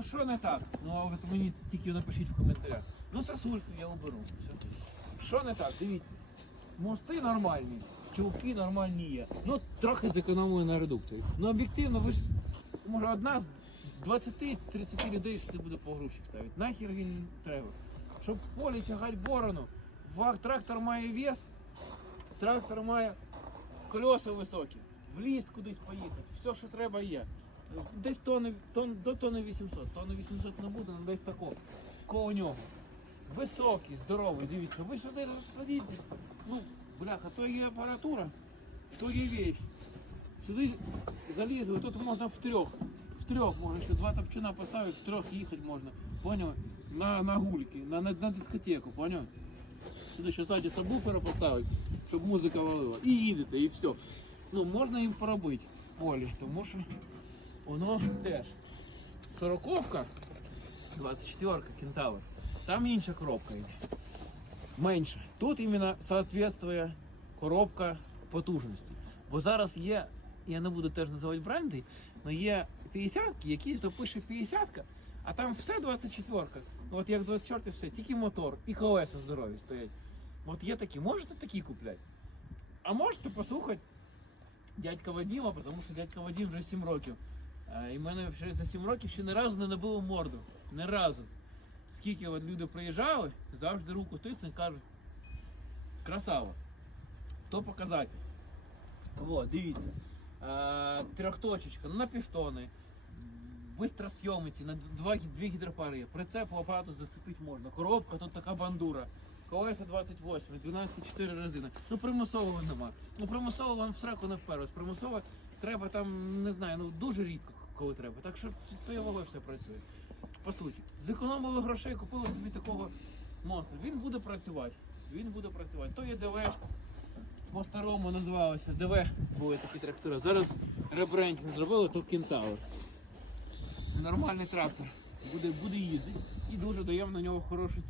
Ну що не так? Ну а от мені тільки напишіть в коментарях. Ну сосульку я уберу. Все. Що не так? Дивіться. Мости нормальні, чулки нормальні є. Ну, трохи зекономили на редукторі. Ну об'єктивно, ви ж може одна з 20-30 людей, що це буде погрузчик ставити. Нахер він треба. Щоб в полі тягати борону, трактор має вес, трактор має колеса високі, в ліс кудись поїхати, все, що треба є. Десь тонни, тон, до тонни 800, тонни 800 не буде, але десь тако, коло нього. Високий, здоровий, дивіться, ви сюди садите. Ну, бляха, то є апаратура, то є вещь. Сюди залізли, тут можна в трьох. В трьох можна ще два топчина поставити, в трьох їхати можна. Поняв? На, на гульки, на, на, на дискотеку, поняв? Сюди ще ззаді сабвуфера поставити, щоб музика валила. І їдете, і все. Ну, можна їм поробити полі, тому що воно теж. Сороковка, 24-ка, кентавр. Там інша коробка йде. Менше. Тут іменно соответствує коробка потужності. Бо зараз є, я не буду теж називати бренди, але є 50-ки, які то пише 50-ка, а там все 24-ка. Ну от як 24 все, тільки мотор і колеса здорові стоять. От є такі, можете такі купляти. А можете послухати дядька Вадима, тому що дядька Вадим вже 7 років. А, І в мене вже за 7 років ще ні разу не набило морду. Ні разу. Скільки от люди приїжджали, завжди руку тиснуть, кажуть, красава. То показати. О, дивіться. А, трьохточечка, ну на півтони. Бистросйомиці, на два, дві гідропари. Прицеп лопату зацепити можна. Коробка, тут така бандура. Колеса 28, 12,4 резина. Ну примусового нема. Ну примусово вам в сраку не вперлось. Примусово треба там, не знаю, ну дуже рідко, коли треба. Так що своє вагою все працює. По суті, зекономили грошей, купили собі такого монстра. Він буде працювати. Він буде працювати. То є ДВ, по-старому називалося ДВ, були такі трактори. Зараз ребрендінг зробили, то Кентавр. Нормальний трактор. Буде, буде їздити і дуже даємо на нього хорошу